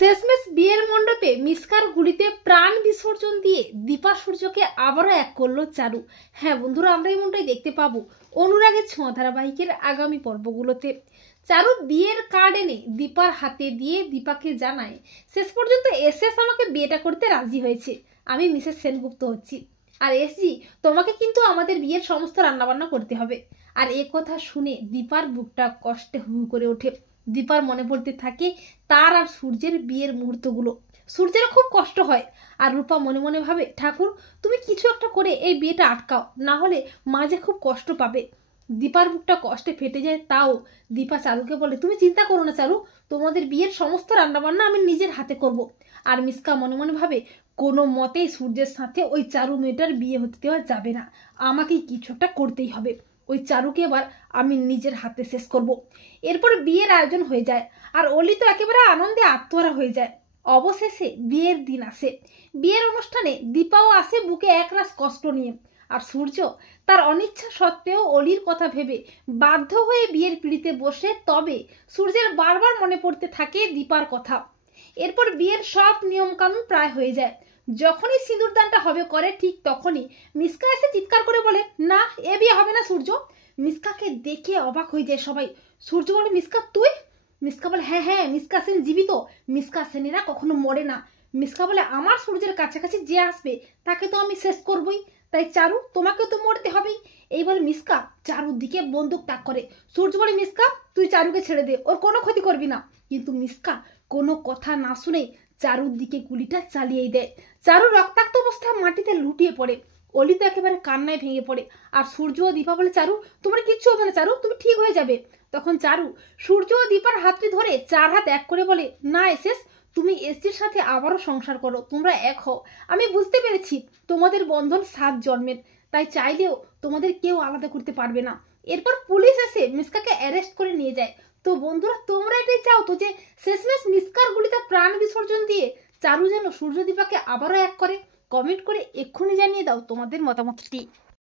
শেষমেশ বিয়ের মণ্ডপে মিস্কার গুলিতে প্রাণ বিসর্জন দিয়ে দীপা সূর্যকে আবারও এক করলো চারু। হ্যাঁ বন্ধুরা, আমরা এমনটাই দেখতে পাবো অনুরাগের ছোঁয়া ধারাবাহিকের আগামী পর্বগুলোতে। চারু বিয়ের কার্ড এনে দীপার হাতে দিয়ে দীপাকে জানায়, শেষ পর্যন্ত এসএস আমাকে বিয়েটা করতে রাজি হয়েছে, আমি মিসেস সেনগুপ্ত হচ্ছি। আর এসজি, তোমাকে কিন্তু আমাদের বিয়ের সমস্ত রান্নাবান্না করতে হবে। আর এ কথা শুনে দীপার বুকটা কষ্টে হু হু করে ওঠে। দীপার মনে পড়তে থাকে তার আর সূর্যের বিয়ের মুহূর্তগুলো। সূর্যের খুব কষ্ট হয়, আর রূপা মনে মনে ভাবে, ঠাকুর তুমি কিছু একটা করে এই বিয়েটা আটকাও, না হলে মাঝে খুব কষ্ট পাবে। দীপার বুকটা কষ্টে ফেটে যায়, তাও দীপা চারুকে বলে, তুমি চিন্তা করো না চারু, তোমাদের বিয়ের সমস্ত রান্নাবান্না আমি নিজের হাতে করব। আর মিসকা মনে মনে ভাবে, কোনো মতেই সূর্যের সাথে ওই চারু মেয়েটার বিয়ে হতে দেওয়া যাবে না, আমাকেই কিছু একটা করতেই হবে। ওই চারুকে এবার আমি নিজের হাতে শেষ করব। এরপর বিয়ের আয়োজন হয়ে যায়, আর অলি তো একেবারে আনন্দে আত্মহারা হয়ে যায়। অবশেষে বিয়ের দিন আসে। বিয়ের অনুষ্ঠানে দীপাও আসে বুকে একরাশ কষ্ট নিয়ে। আর সূর্য তার অনিচ্ছা সত্ত্বেও অলির কথা ভেবে বাধ্য হয়ে বিয়ের পিঁড়িতে বসে। তবে সূর্যের বারবার মনে পড়তে থাকে দীপার কথা। এরপর বিয়ের সব নিয়মকানুন প্রায় হয়ে যায়। যখনই সিঁদুরদানটা হবে করে, ঠিক তখনই মিসকা এসে চিৎকার করে বলে, না এ বিয়ে হবে না সূর্য। মিসকাকে দেখে অবাক হয়ে যায় সবাই। সূর্য বলে, মিসকা তুই? মিসকা বলে, হ্যাঁ হ্যাঁ, মিসকা সেন জীবিত, মিসকা সেনেরা কখনো মরে না। মিসকা বলে, আমার সূর্যের কাছাকাছি যে আসবে তাকে তো আমি শেষ করবই, তাই চারু তোমাকে তো মরতে হবেই। এই বলে মিসকা চারুর দিকে বন্দুক তাক করে। সূর্য বলে, মিসকা তুই চারুকে ছেড়ে দে, ওর কোনো ক্ষতি করবি না। কিন্তু মিসকা কোনো কথা না শুনে চারুর দিকে গুলিটা চালিয়েই দেয়। চারু রক্তাক্ত অবস্থায় মাটিতে লুটিয়ে পড়ে। অলি তো একেবারে কান্নায় ভেঙে পড়ে। আর সূর্য ও দীপা বলে, চারু তোমার কিচ্ছু হবে না, চারু তুমি ঠিক হয়ে যাবে। তখন চারু সূর্য ও দীপার হাতটি ধরে চার হাত এক করে বলে, না এসেস, তুমি এসজির সাথে আবারও সংসার করো, তোমরা এক হও। আমি বুঝতে পেরেছি তোমাদের বন্ধন 7 জন্মের, তাই চাইলেও তোমাদের কেউ আলাদা করতে পারবে না। এরপর পুলিশ এসে মিসকাকে অ্যারেস্ট করে নিয়ে যায়। তো বন্ধুরা, তোমরা এটাই চাও তো যে শেষমেশ মিসকার গুলিতে প্রাণ বিসর্জন দিয়ে চারু যেন সূর্য দীপাকে আবারও এক করে? কমেন্ট করে এক্ষুনি জানিয়ে দাও তোমাদের মতামতটি।